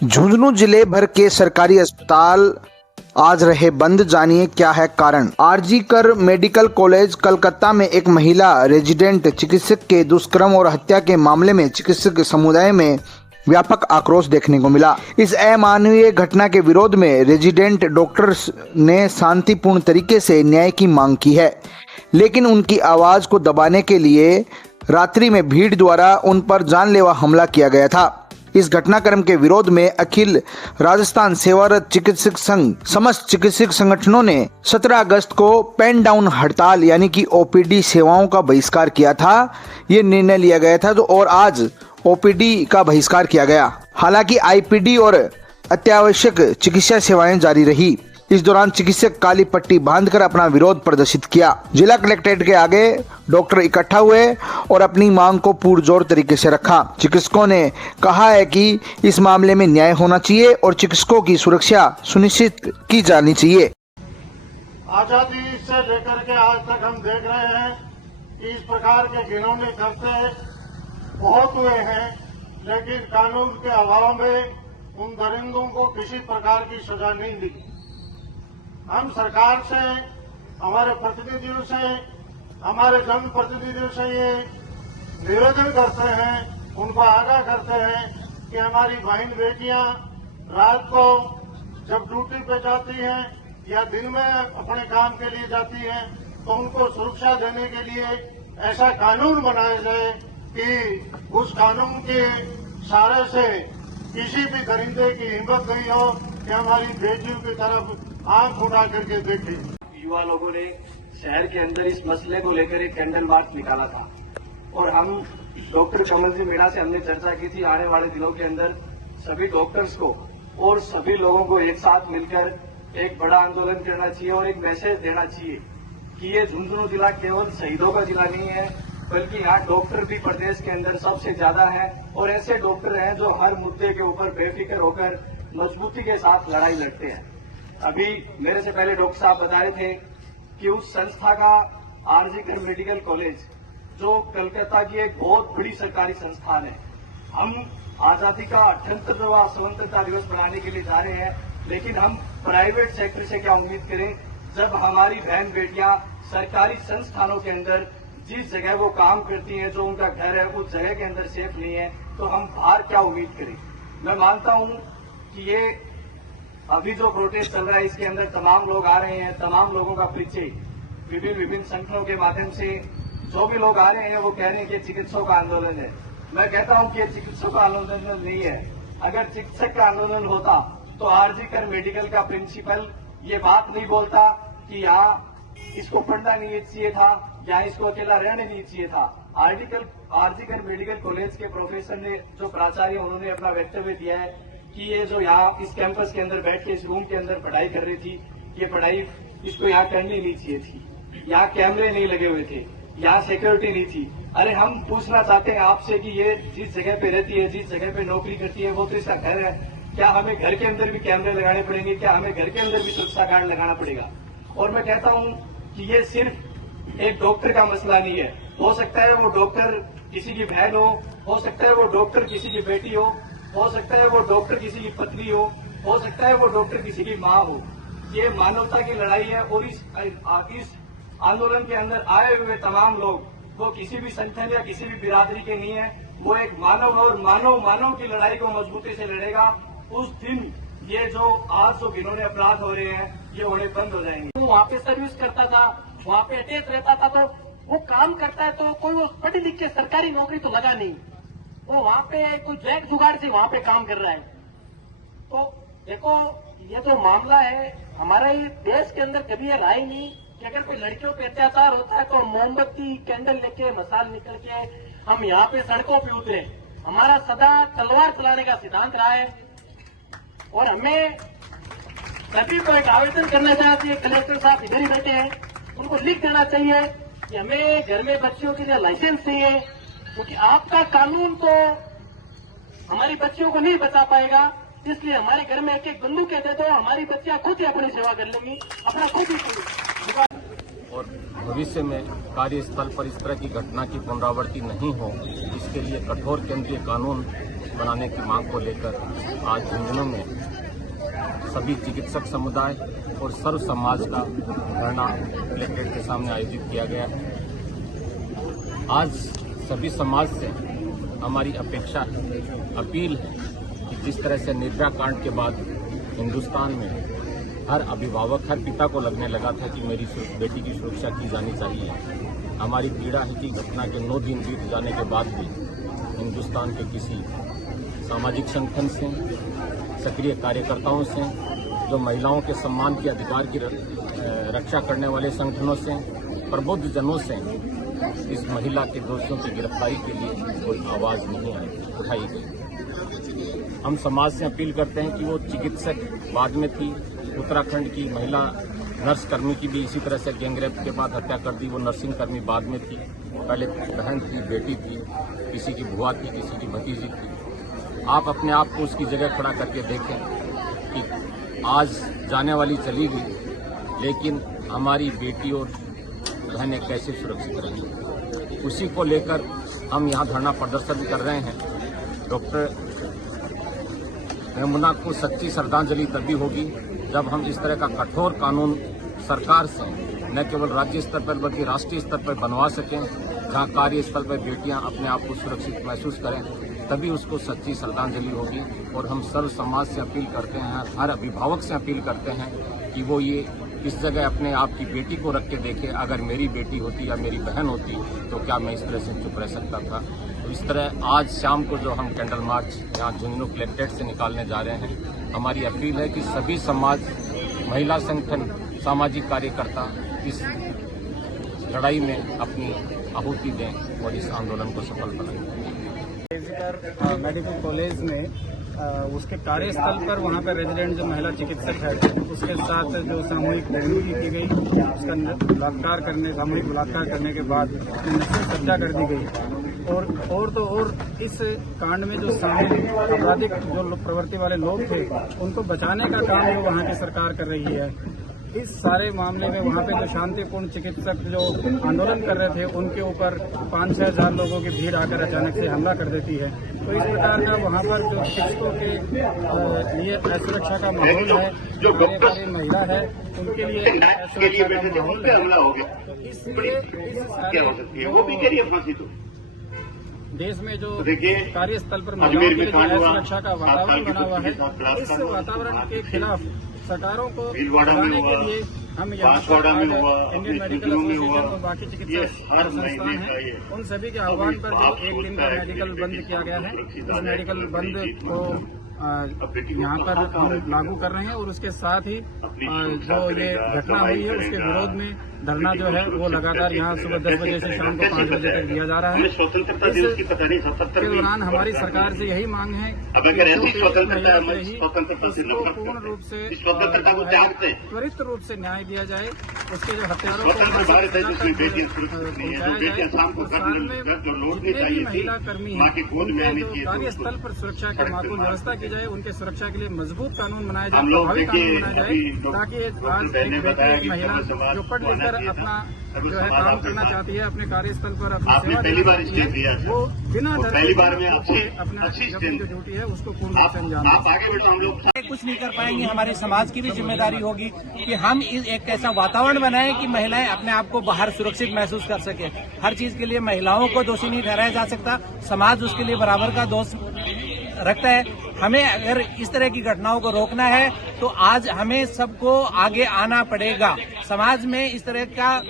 झुंझुनू जिले भर के सरकारी अस्पताल आज रहे बंद, जानिए क्या है कारण। आरजी कर मेडिकल कॉलेज कलकत्ता में एक महिला रेजिडेंट चिकित्सक के दुष्कर्म और हत्या के मामले में चिकित्सक समुदाय में व्यापक आक्रोश देखने को मिला। इस अमानवीय घटना के विरोध में रेजिडेंट डॉक्टर्स ने शांतिपूर्ण तरीके से न्याय की मांग की है, लेकिन उनकी आवाज को दबाने के लिए रात्रि में भीड़ द्वारा उन पर जानलेवा हमला किया गया था। इस घटनाक्रम के विरोध में अखिल राजस्थान सेवारत चिकित्सक संघ समस्त चिकित्सक संगठनों ने 17 अगस्त को पेन डाउन हड़ताल यानी कि ओपीडी सेवाओं का बहिष्कार किया था। ये निर्णय लिया गया था और आज ओपीडी का बहिष्कार किया गया। हालांकि आईपीडी और अत्यावश्यक चिकित्सा सेवाएं जारी रही। इस दौरान चिकित्सक काली पट्टी बांधकर अपना विरोध प्रदर्शित किया। जिला कलेक्ट्रेट के आगे डॉक्टर इकट्ठा हुए और अपनी मांग को पुरजोर तरीके से रखा। चिकित्सकों ने कहा है कि इस मामले में न्याय होना चाहिए और चिकित्सकों की सुरक्षा सुनिश्चित की जानी चाहिए। आजादी से लेकर के आज तक हम देख रहे हैं कि इस प्रकार के घिनौने करते बहुत हुए हैं, लेकिन कानून के अभाव में उन दरिंदों को किसी प्रकार की सजा नहीं मिली। हम सरकार से, हमारे प्रतिनिधियों से, हमारे जनप्रतिनिधियों से ये निवेदन करते हैं, उनको आगाह करते हैं कि हमारी बहन बेटियां रात को जब ड्यूटी पे जाती हैं या दिन में अपने काम के लिए जाती हैं तो उनको सुरक्षा देने के लिए ऐसा कानून बनाया जाए कि उस कानून के सहारे से किसी भी दरिंदे की हिम्मत नहीं हो कि हमारी बेटियों की तरफ आंख उठा करके देखे। युवा लोगों ने शहर के अंदर इस मसले को लेकर एक कैंडल मार्च निकाला था और हम डॉक्टर कमल जी मीणा से हमने चर्चा की थी आने वाले दिनों के अंदर सभी डॉक्टर्स को और सभी लोगों को एक साथ मिलकर एक बड़ा आंदोलन करना चाहिए और एक मैसेज देना चाहिए कि ये झुंझुनू जिला केवल शहीदों का जिला नहीं है, बल्कि यहाँ डॉक्टर भी प्रदेश के अंदर सबसे ज्यादा हैं और ऐसे डॉक्टर हैं जो हर मुद्दे के ऊपर बेफिक्र होकर मजबूती के साथ लड़ाई लड़ते हैं। अभी मेरे से पहले डॉक्टर साहब बता रहे थे कि उस संस्था का आरजी कर मेडिकल कॉलेज जो कलकत्ता की एक बहुत बड़ी सरकारी संस्थान है, हम आजादी का 78वां स्वतंत्रता दिवस मनाने के लिए जा रहे हैं, लेकिन हम प्राइवेट सेक्टर से क्या उम्मीद करें जब हमारी बहन बेटियां सरकारी संस्थानों के अंदर जिस जगह वो काम करती हैं, जो उनका घर है, उस जगह के अंदर सेफ नहीं है, तो हम बाहर क्या उम्मीद करें। मैं मानता हूं कि ये अभी जो प्रोटेस्ट चल रहा है इसके अंदर तमाम लोग आ रहे हैं, तमाम लोगों का परिचय विभिन्न संगठनों के माध्यम से जो भी लोग आ रहे हैं वो कह रहे हैं कि चिकित्सकों का आंदोलन है। मैं कहता हूं कि चिकित्सकों का आंदोलन नहीं है। अगर चिकित्सक का आंदोलन होता तो आरजी कर मेडिकल का प्रिंसिपल ये बात नहीं बोलता कि यहाँ इसको पढ़ना नहीं चाहिए था या इसको अकेला रहने नहीं चाहिए था। आरजी कर मेडिकल कॉलेज के प्रोफेसर ने, जो प्राचार्य, उन्होंने अपना वक्तव्य दिया है कि ये जो यहाँ इस कैंपस के अंदर बैठ के इस रूम के अंदर पढ़ाई कर रही थी, ये पढ़ाई इसको यहाँ करनी नहीं चाहिए थी। यहाँ कैमरे नहीं लगे हुए थे, यहाँ सिक्योरिटी नहीं थी। अरे हम पूछना चाहते हैं आपसे कि ये जिस जगह पे रहती है, जिस जगह पे नौकरी करती है, वो तो इसका घर है, क्या हमें घर के अंदर भी कैमरे लगाने पड़ेंगे? क्या हमें घर के अंदर भी सुरक्षा गार्ड लगाना पड़ेगा? और मैं कहता हूँ कि ये सिर्फ एक डॉक्टर का मसला नहीं है। हो सकता है वो डॉक्टर किसी की बहन हो सकता है वो डॉक्टर किसी की बेटी हो सकता है वो डॉक्टर किसी की पत्नी हो सकता है वो डॉक्टर किसी की माँ हो। ये मानवता की लड़ाई है और इस आंदोलन के अंदर आए हुए तमाम लोग वो किसी भी संगठन या किसी भी बिरादरी के नहीं है। वो एक मानव और मानव की लड़ाई को मजबूती से लड़ेगा। उस दिन ये जो आज जो घिनौने अपराध हो रहे हैं ये होने बंद हो जाएंगे। तो वहाँ पे सर्विस करता था, वहाँ पे अटैच रहता था, तो वो काम करता है तो कोई वो पढ़ लिख के सरकारी नौकरी तो लगा नहीं, वो वहाँ पे कोई जैक जुगाड़ से वहाँ पे काम कर रहा है। तो देखो ये जो मामला है हमारा, ये देश के अंदर कभी ये राय नहीं कि अगर कोई लड़कियों पे अत्याचार होता है तो मोमबत्ती कैंडल लेके मसाल निकल के हम यहाँ पे सड़कों पे उतरे। हमारा सदा तलवार चलाने का सिद्धांत रहा है और हमें सभी को एक आवेदन करना चाहिए। कलेक्टर साहब इधर ही बैठे हैं, उनको लिख देना चाहिए कि हमें घर में बच्चियों के लिए लाइसेंस चाहिए, क्योंकि आपका कानून तो हमारी बच्चियों को नहीं बचा पाएगा। इसलिए हमारे घर में एक बंदूकें दे दो, हमारी बच्चियां खुद ही अपनी सेवा कर लेंगी, अपना खुद ही। और भविष्य में कार्यस्थल पर इस तरह की घटना की पुनरावृत्ति नहीं हो, इसके लिए कठोर केंद्रीय कानून बनाने की मांग को लेकर आज झुंझुनू में सभी चिकित्सक समुदाय और सर्व समाज का धरना कलेक्ट्रेट के सामने आयोजित किया गया है। आज सभी समाज से हमारी अपेक्षा है, अपील है कि जिस तरह से निर्भया कांड के बाद हिंदुस्तान में हर अभिभावक, हर पिता को लगने लगा था कि मेरी बेटी की सुरक्षा की जानी चाहिए। हमारी पीड़ा है कि घटना के 9 दिन बीत जाने के बाद भी हिंदुस्तान के किसी सामाजिक संगठन से, सक्रिय कार्यकर्ताओं से, जो महिलाओं के सम्मान के अधिकार की रक्षा करने वाले संगठनों से, प्रबुद्ध जनों से इस महिला के दोषियों की गिरफ्तारी के लिए कोई आवाज नहीं उठाई गई। हम समाज से अपील करते हैं कि वो चिकित्सक बाद में थी, उत्तराखंड की महिला नर्स कर्मी की भी इसी तरह से गैंगरेप के बाद हत्या कर दी। वो नर्सिंग कर्मी बाद में थी, पहले बहन थी, बेटी थी, किसी की बुआ थी, किसी की भतीजी थी। आप अपने आप को उसकी जगह खड़ा करके देखें कि आज जाने वाली चली गई, लेकिन हमारी बेटी और बहनें कैसे सुरक्षित रहेंगी। उसी को लेकर हम यहाँ धरना प्रदर्शन कर रहे हैं। डॉक्टर मेमना को सच्ची श्रद्धांजलि तभी होगी जब हम इस तरह का कठोर कानून सरकार से न केवल राज्य स्तर पर बल्कि राष्ट्रीय स्तर पर बनवा सकें, जहां कार्यस्थल पर बेटियां अपने आप को सुरक्षित महसूस करें, तभी उसको सच्ची श्रद्धांजलि होगी। और हम सर्व समाज से अपील करते हैं, हर अभिभावक से अपील करते हैं कि वो ये इस जगह अपने आप की बेटी को रख के देखे, अगर मेरी बेटी होती या मेरी बहन होती तो क्या मैं इस तरह से चुप रह सकता था। तो इस तरह आज शाम को जो हम कैंडल मार्च यहाँ झुंझुनू कलेक्ट्रेट से निकालने जा रहे हैं, हमारी अपील है कि सभी समाज, महिला संगठन, सामाजिक कार्यकर्ता इस लड़ाई में अपनी आहुति दें और इस आंदोलन को सफल बनाएं। मेडिकल कॉलेज में उसके कार्यस्थल पर वहाँ पर रेजिडेंट जो महिला चिकित्सक है उसके साथ जो सामूहिक बेइज्जती की गई, उसका सामूहिक बलात्कार करने के बाद नस्ल हत्या कर दी गई। और इस कांड में जो शामिल आपराधिक जो प्रवृत्ति वाले लोग थे उनको बचाने का काम जो वहाँ की सरकार कर रही है। इस सारे मामले में वहाँ पे जो शांतिपूर्ण चिकित्सक जो आंदोलन कर रहे थे उनके ऊपर 5-6 हज़ार लोगों की भीड़ आकर अचानक से हमला कर देती है। तो इस प्रकार का वहाँ पर जो चिकित्सकों के लिए असुरक्षा का माहौल है, जो महिला है उनके लिए असुरक्षा का माहौल है। तो इसलिए देश में जो कार्यस्थल पर महिलाओं के लिए सुरक्षा का वातावरण बना हुआ है, इस वातावरण के खिलाफ सरकारों को बढ़ाने के लिए हम यहाँ पर इंडियन मेडिकल एसोसिएशन और बाकी चिकित्सा संस्थान हैं, उन सभी के आह्वान पर जो 1 दिन का मेडिकल बंद किया गया है, उस मेडिकल बंद को यहाँ पर हम लागू कर रहे हैं। और उसके साथ ही जो ये घटना हुई है उसके विरोध में धरना जो है वो लगातार यहाँ सुबह 10 बजे से शाम को 5 बजे तक दिया जा रहा है। इसके दौरान हमारी सरकार से यही मांग है उसको पूर्ण रूप से त्वरित रूप से न्याय दिया जाए, उसके जो हत्यारों को पहुंचाया जाए और साथ में जितने भी महिला कर्मी हैं उनके जो कार्यस्थल पर सुरक्षा की माकूल व्यवस्था की जाए, उनके सुरक्षा के लिए मजबूत कानून बनाया जाए, प्रभावी कानून बनाया जाए, ताकि आज एक बेटी, एक महिला जो पढ़ लिखकर अपना जो है काम करना चाहती है, अपने कार्यस्थल पर अपनी सेवा देना चाहती है, वो बिना डर के अपना जो ड्यूटी है उसको पूर्ण रूप से अंजाम दें। कुछ नहीं कर पाएंगे, हमारे समाज की भी जिम्मेदारी होगी कि हम एक ऐसा वातावरण बनाएं कि महिलाएं अपने आप को बाहर सुरक्षित महसूस कर सके। हर चीज के लिए महिलाओं को दोषी नहीं ठहराया जा सकता, समाज उसके लिए बराबर का दोष रखता है। हमें अगर इस तरह की घटनाओं को रोकना है तो आज हमें सबको आगे आना पड़ेगा, समाज में इस तरह का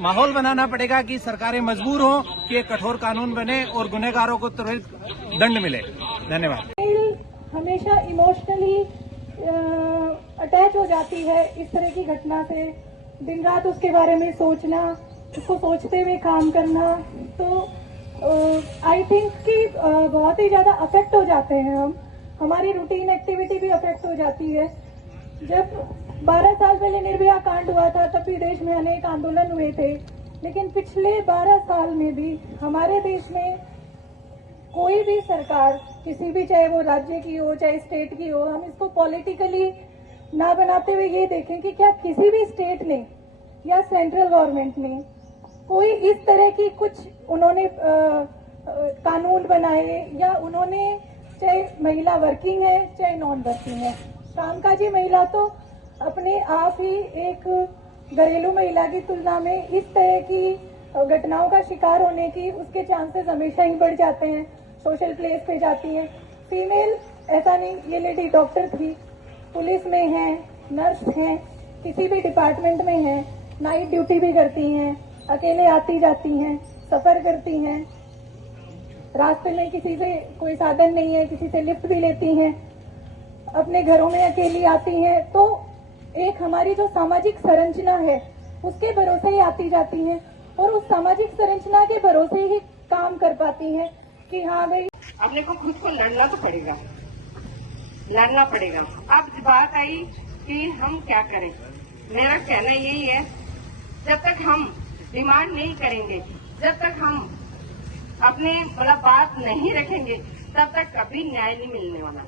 माहौल बनाना पड़ेगा कि सरकारें मजबूर हों कि एक कठोर कानून बने और गुनहगारों को त्वरित दंड मिले। धन्यवाद। हमेशा इमोशनली अटैच हो जाती है इस तरह की घटना से, दिन रात उसके बारे में सोचना, उसको सोचते हुए काम करना, तो आई थिंक कि बहुत ही ज्यादा अफेक्ट हो जाते हैं हमारी रूटीन एक्टिविटी भी अफेक्ट हो जाती है। जब 12 साल पहले निर्भया कांड हुआ था तब भी देश में अनेक आंदोलन हुए थे, लेकिन पिछले 12 साल में भी हमारे देश में कोई भी सरकार, किसी भी, चाहे वो राज्य की हो चाहे स्टेट की हो, हम इसको पॉलिटिकली ना बनाते हुए ये देखें कि क्या किसी भी स्टेट ने या सेंट्रल गवर्नमेंट ने कोई इस तरह की कुछ उन्होंने कानून बनाए या उन्होंने चाहे महिला वर्किंग है चाहे नॉन वर्किंग है। कामकाजी महिला तो अपने आप ही एक घरेलू महिला की तुलना में इस तरह की घटनाओं का शिकार होने की उसके चांसेस हमेशा ही बढ़ जाते हैं। सोशल प्लेस पे जाती हैं। फीमेल ऐसा नहीं, ये लेडी डॉक्टर थी, पुलिस में है, नर्स हैं, किसी भी डिपार्टमेंट में है, नाइट ड्यूटी भी करती हैं, अकेले आती जाती हैं, सफर करती हैं, रास्ते में किसी से कोई साधन नहीं है, किसी से लिफ्ट भी लेती हैं, अपने घरों में अकेली आती हैं। तो एक हमारी जो सामाजिक संरचना है उसके भरोसे ही आती जाती हैं और उस सामाजिक संरचना के भरोसे ही काम कर पाती हैं कि हाँ भाई अपने को खुद को लड़ना तो पड़ेगा, लड़ना पड़ेगा। अब बात आई कि हम क्या करें। मेरा कहना यही है, जब तक हम डिमांड नहीं करेंगे, जब तक हम अपने मतलब बात नहीं रखेंगे, तब तक कभी न्याय नहीं मिलने वाला।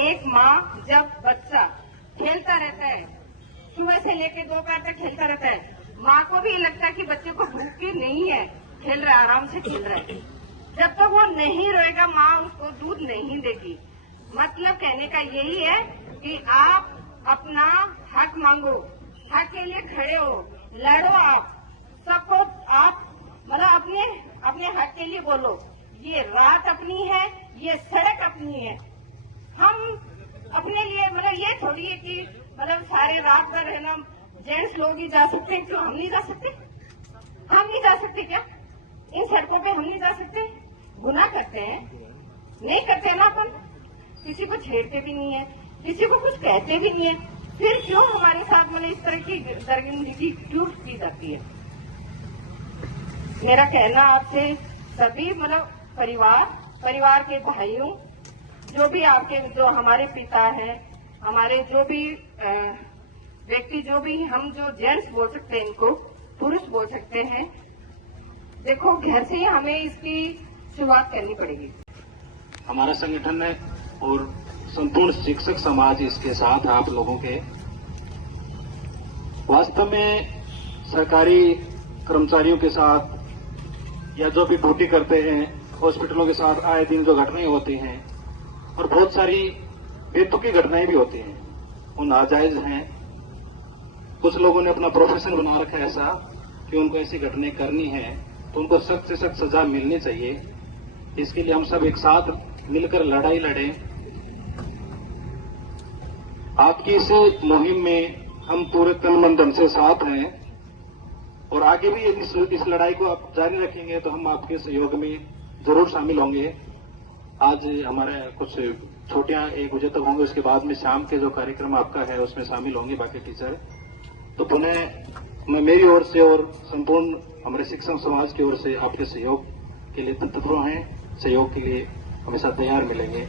एक माँ जब बच्चा खेलता रहता है, सुबह से लेकर दोपहर तक खेलता रहता है, माँ को भी लगता है कि बच्चे को भूख नहीं है, खेल रहा है, आराम से खेल रहा है। जब तक वो नहीं रोएगा, माँ उसको दूध नहीं देगी। मतलब कहने का यही है कि आप अपना हक मांगो, हक के लिए खड़े हो, लड़ो, आप सबको आप मतलब अपने हक के लिए बोलो। ये रात अपनी है, ये सड़क अपनी है। हम अपने लिए मतलब ये थोड़ी है कि मतलब सारे रात भर रहना जेंट्स लोग ही जा सकते हैं, क्यों हम नहीं जा सकते? हम नहीं जा सकते क्या? इन सड़कों पे हम नहीं जा सकते? गुनाह करते हैं, नहीं करते ना अपन, किसी को छेड़ते भी नहीं है, किसी को कुछ कहते भी नहीं है, फिर क्यों हमारे साथ मतलब इस तरह की दरगंदगी क्यों की जाती है? मेरा कहना आपसे सभी मतलब परिवार के भाइयों, जो भी आपके जो हमारे पिता हैं, हमारे जो भी व्यक्ति, जो भी हम जो जेंट्स बोल सकते हैं, इनको पुरुष बोल सकते हैं, देखो घर से ही हमें इसकी शुरुआत करनी पड़ेगी। हमारा संगठन है और संपूर्ण शिक्षक समाज इसके साथ आप लोगों के। वास्तव में सरकारी कर्मचारियों के साथ या जो भी ड्यूटी करते हैं हॉस्पिटलों के साथ आए दिन जो घटनाएं होती हैं और बहुत सारी बेतुकी घटनाएं भी होती हैं, वो नाजायज हैं। कुछ लोगों ने अपना प्रोफेशन बना रखा है ऐसा कि उनको ऐसी घटनाएं करनी है तो उनको सख्त से सख्त सजा मिलनी चाहिए। इसके लिए हम सब एक साथ मिलकर लड़ाई लड़ें। आपकी इस मुहिम में हम पूरे तन मन धन से साथ हैं और आगे भी इस लड़ाई को आप जारी रखेंगे तो हम आपके सहयोग में जरूर शामिल होंगे। आज हमारे कुछ छोटियां 1 बजे तक होंगे, उसके बाद में शाम के जो कार्यक्रम आपका है उसमें शामिल होंगे बाकी टीचर। तो पुनः मैं मेरी ओर से और संपूर्ण हमारे शिक्षक समाज की ओर से आपके सहयोग के लिए तत्पर हैं। सहयोग के लिए हमेशा तैयार मिलेंगे।